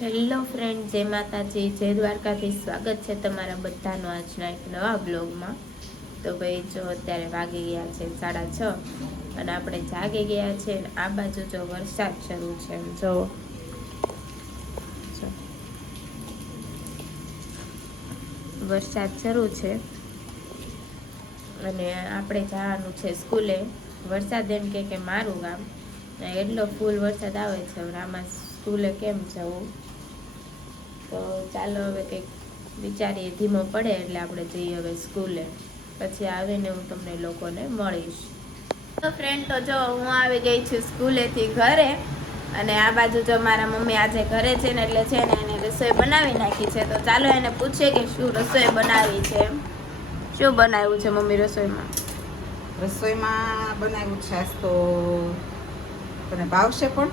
Hello friend, જય માતાજી, જય દ્વારકાથી સ્વાગત છે તમારા બધાનો આજના એક નવા બ્લોગમાં. તો ભાઈ જો અત્યારે વાગી ગયા છે 6:30 અને આપણે જાગી ગયા છે. આ બાજુ જો વરસાદ શરૂ છે. જો વરસાદ શરૂ છે અને આપણે જવાનું છે સ્કૂલે. વરસાદ એમ કે મારું ગામ એટલો ફૂલ વરસાદ આવે છે. આમાં સ્કૂલે કેમ જવું? તો ચાલો હવે કંઈક વિચારીએ, ધીમો પડે એટલે આપણે જઈએ હવે સ્કૂલે. પછી આવીને હું તમને લોકોને મળીશ. તો ફ્રેન્ડ, તો જો હું આવી ગઈ છું સ્કૂલેથી ઘરે અને આ બાજુ જો મારા મમ્મી આજે ઘરે છે ને એટલે છે ને એને રસોઈ બનાવી નાખી છે. તો ચાલો એને પૂછીએ કે શું રસોઈ બનાવી છે. શું બનાવ્યું છે મમ્મી રસોઈમાં? રસોઈમાં બનાવ્યું છે આજ તો તને ભાવશે પણ.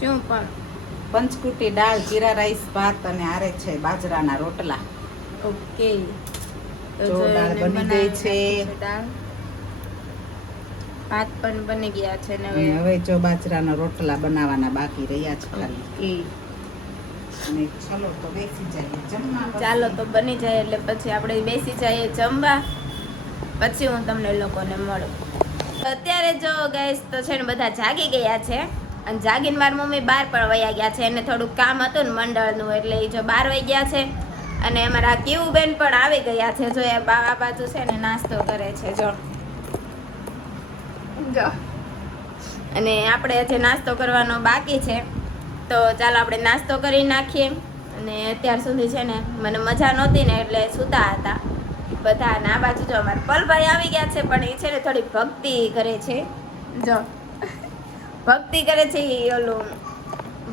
શું પણ? પંચકુટી દાળ, જીરા રાઈસ, ભાત અને આરે છે બાજરાના રોટલા. ઓકે, તો જો દાળ બની ગઈ છે, દાળ ભાત પણ બની ગયા છે ને હવે જો બાજરાના રોટલા બનાવવાના બાકી રહ્યા છે ખાલી. અને ચાલો તો બેસી જઈએ જમવા. ચાલો તો બની જાય એટલે પછી આપણે બેસી જઈએ જમવા. પછી હું તમને લોકોને મળું. અત્યારે જો ગાઈસ તો છે ને બધા જાગી ગયા છે અને જાગીને મારી મમ્મી બહાર પણ વયા ગયા છે. એને થોડુંક કામ હતું ને મંડળનું, એટલે એ જો બહાર વહી ગયા છે. અને અમારા કેવુબેન પણ આવી ગયા છે. જો એ આ બાજુ છે ને નાસ્તો કરે છે. જો અને આપણે હજી નાસ્તો કરવાનો બાકી છે. તો ચાલો આપણે નાસ્તો કરી નાખીએ. અને અત્યાર સુધી છે ને મને મજા નહોતી ને એટલે સૂતા હતા બધા. અને આ બાજુ જો અમારા પલભાઈ આવી ગયા છે, પણ એ છે ને થોડી ભક્તિ કરે છે. જો ભક્તિ કરે છે. એ ઓલું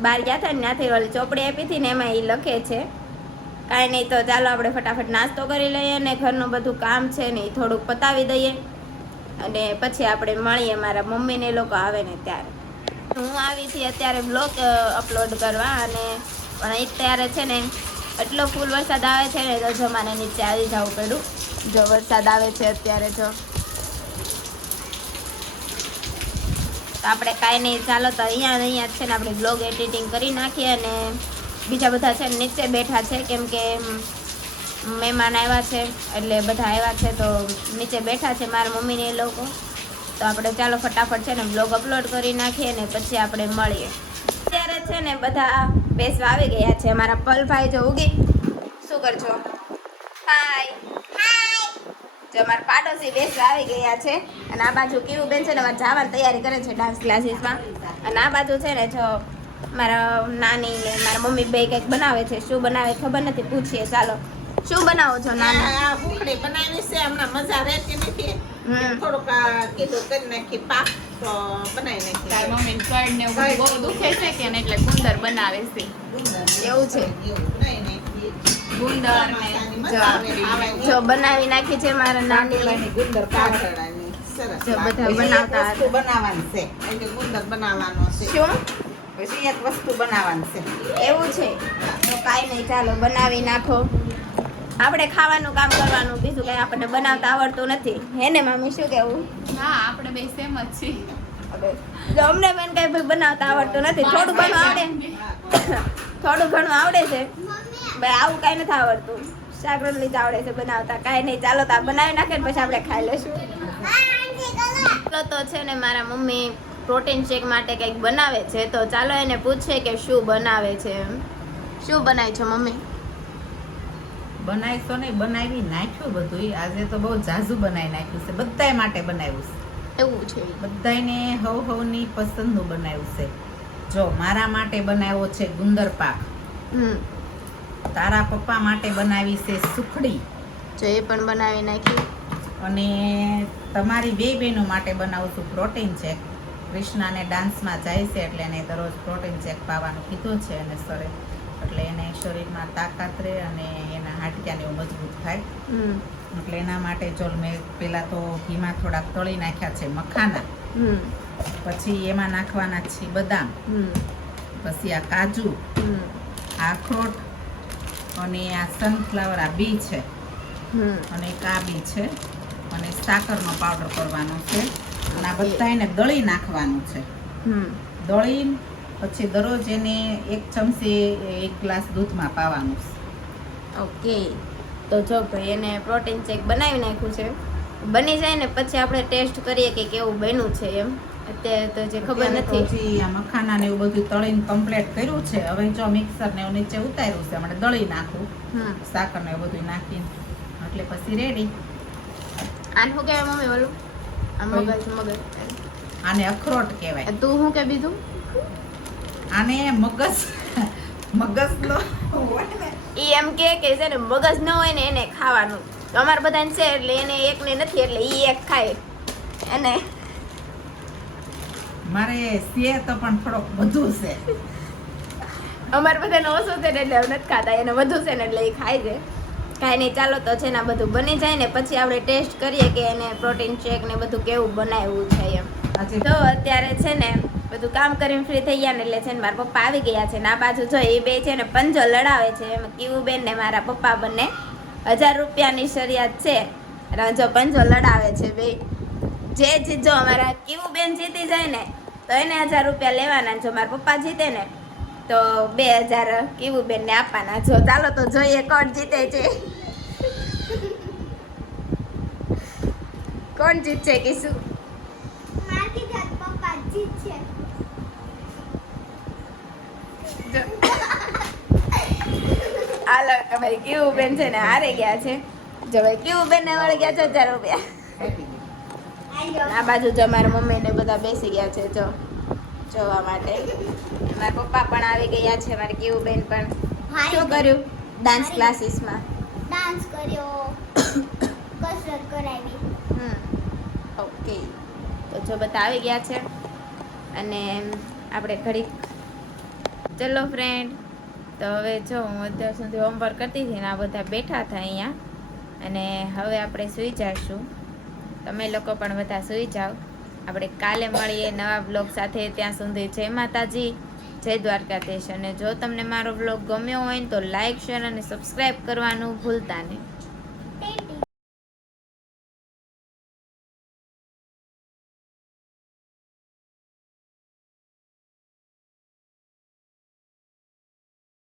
બહાર ગયા હતા ને ત્યાંથી ઓલી ચોપડી આપી હતી ને એમાં એ લખે છે. કાંઈ નહીં, તો ચાલો આપણે ફટાફટ નાસ્તો કરી લઈએ અને ઘરનું બધું કામ છે ને એ થોડુંક પતાવી દઈએ અને પછી આપણે મળીએ મારા મમ્મીને લોકો આવે ને ત્યારે. હું આવી હતી અત્યારે બ્લોગ અપલોડ કરવા અને પણ અત્યારે છે ને એટલો ફૂલ વરસાદ આવે છે ને તો જો મારે નીચે આવી જવું પડ્યું. જો વરસાદ આવે છે અત્યારે. જો તો આપણે કાંઈ નહીં, ચાલો તો અહીંયા છે ને આપણે બ્લોગ એડિટિંગ કરી નાખીએ. અને બીજા બધા છે ને નીચે બેઠા છે કેમ કે મહેમાન આવ્યા છે એટલે બધા આવ્યા છે તો નીચે બેઠા છે મારા મમ્મીને એ લોકો. તો આપણે ચાલો ફટાફટ છે ને બ્લોગ અપલોડ કરી નાખીએ ને પછી આપણે મળીએ. અત્યારે છે ને બધા બેસવા આવી ગયા છે. અમારા પલભાઈ જો ઉગી શું કરજો? હાય જો અમારા પાડોશી બેસવા આવી ગયા છે. અને આ બાજુ કેવું બેન છે ને અમારે જવાની તૈયારી કરે છે ડાન્સ ક્લાસીસમાં. અને આ બાજુ છે ને જો મારા નાની ને મારા મમ્મી બે કંઈક બનાવે છે. શું બનાવે ખબર નથી, પૂછીએ. ચાલો, શું બનાવો છો નાના? ભૂખડી બનાવી છે. હમણાં મજા રહેતી નથી, થોડુંક કીધું કરી નાખી પાક તો બનાવી નાખી. તાર મમ્મી ને કડ ને એવું બહુ દુખે છે કે ને એટલે ગુંદર બનાવે છે. એવું છે? ગુંદર ને જો બનાવી નાખી છે મારા નાની. ગુંદર કાઢવાની સરસ. જો બધા બનાવતા વસ્તુ બનાવવાની છે એટલે ગુંદર બનાવવાનો છે. શું પછી એક વસ્તુ બનાવવાની છે. એવું છે? તો કાંઈ નહીં, ચાલો બનાવી નાખો. આપણે ખાવાનું કામ કરવાનું, બીજું કઈ આપણને બનાવતા આવડતું નથી. હે ને મમ્મી, શું કેવું? હા, આપણે બે સેમ જ છીએ. જો અમને બેન કઈ બનાવતા આવડતું નથી. થોડું ઘણું આવડે, થોડું ઘણું આવડે છે. ભાઈ આવું કઈ નથી આવડતું. શાક રોટલી જ આવડે છે બનાવતા. કાંઈ નહીં, ચાલો તો આ બનાવી નાખે ને પછી આપણે ખાઈ લઈશું. ચાલો તો છે ને મારા મમ્મી પ્રોટીન શેક માટે કંઈક બનાવે છે. તો ચાલો એને પૂછે કે શું બનાવે છે. શું બનાવી છો મમ્મી? બનાવીશો નહીં, બનાવી નાખ્યું બધું. આજે તો બહુ ઝાઝુ બનાવી નાખ્યું છે. બધાય માટે બનાવ્યું છે. એવું છે? બધાયને હવની પસંદનું બનાવ્યું છે. જો મારા માટે બનાવ્યો છે ગુંદર પાક. તારા પપ્પા માટે બનાવી છે સુખડી. જો એ પણ બનાવી નાખી. અને તમારી બે બહેનો માટે બનાવું છું પ્રોટીન શેક. કૃષ્ણાને ડાન્સમાં જાય છે એટલે એને દરરોજ પ્રોટીન શેક પાવાનું કીધું છે અને સરે, એટલે એને શરીરમાં તાકાત રહે અને એના હાડકાને એવું મજબૂત થાય. એટલે એના માટે જો મેં પહેલાં તો ઘીમાં થોડાક તળી નાખ્યા છે મખાના. પછી એમાં નાખવાના છે બદામ, પછી આ કાજુ, અખરોટ અને આ સનફ્લાવર, આ બી છે અને આ બી છે અને સાકરનો પાવડર કરવાનો છે. અને આ બધાને દળી નાખવાનું છે. દળી પછી દરરોજ એને 1 ચમચી 1 ગ્લાસ દૂધમાં પાવાનું છે. ઓકે, તો જો ભાઈ એને પ્રોટીન શેક બનાવી નાખ્યું છે. બની જાય ને પછી આપણે ટેસ્ટ કરીએ કે કેવું બન્યું છે એમ. અત્યારે તો જે ખબર અત્યારે તો નથી. હજી આ મખાના ને એવું બધું તળીને કમ્પ્લીટ કર્યું છે. હવે જો મિક્સર ને એવું નીચે ઉતાર્યું છે, આપણે દળી નાખું હમ સાકર ને એવું બધું નાખીને, એટલે પછી રેડી. આને શું કહેવાય મમ્મી ઓલું? આ મગજ મગજ. આને અખરોટ કહેવાય. તું શું કે બીજું? આને મગજ મગજનો હોય ને. ઈ એમ કે છે ને મગજ ન હોય ને એને ખાવાનું. તો અમારે બધાને છે એટલે એને એકને નથી એટલે ઈ એક ખાય. અને મારે છે તો પણ થોડોક વધુ છે. અમારે બધાને ઓછું છે ને એટલે હવે નથી ખાતા. એને વધુ છે ને એટલે ઈ ખાય છે. કાંઈ નહીં, ચાલો તો છે ને આ બધું બની જાય ને પછી આપણે ટેસ્ટ કરીએ કે એને પ્રોટીન શેક ને બધું કેવું બનાવ્યું છે એમ. આજે તો અત્યારે છે ને બધું કામ કરીને ફ્રી થઈ ગયા ને એટલે છે ને મારા પપ્પા આવી ગયા છે ને આ બાજુ જો એ બે છે ને પંજો લડાવે છે. એમાં કીવુબેન ને મારા પપ્પા બંને 1000 રૂપિયાની શરિયાત છે અને જો પંજો લડાવે છે બે. જે જો અમારા કીવુબેન જીતી જાય ને તો એને 1000 રૂપિયા લેવાના. જો મારા પપ્પા જીતે ને તો 2000 કીવુબેન ને આપવાના. જો ચાલો તો જોઈએ કોણ જીતે છે. કોણ જીતશે કીશું? હાલો ભાઈ કીવુબેન છે ને હારી ગયા છે. જો ભાઈ કીવુબેન ને મળી ગયા છે 1000 રૂપિયા. આ બાજુ જો મારા મમ્મી ને બધા બેસી ગયા છે જો જોવા માટે. મારા પપ્પા પણ આવી ગયા છે. મારી કીવુબેન પણ શું કર્યું ડાન્સ ક્લાસીસમાં? ડાન્સ કર્યો, કસરત કરાવી. ઓકે, તો જો બધા આવી ગયા છે અને આપણે ઘડીક ચલો ફ્રેન્ડ. તો હવે જો હું અત્યાર સુધી હોમવર્ક કરતી હતી ને આ બધા બેઠા હતા અહીંયા અને હવે આપણે સૂઈ જઈશું. તમે લોકો પણ બધા સૂઈ જાઓ. આપણે કાલે મળીએ નવા બ્લોગ સાથે. ત્યાં સુધી જય માતાજી, જય દ્વારકાધીશ. અને જો તમને મારો બ્લોગ ગમ્યો હોય ને તો લાઈક, શેર અને સબસ્ક્રાઈબ કરવાનું ભૂલતા નહીં.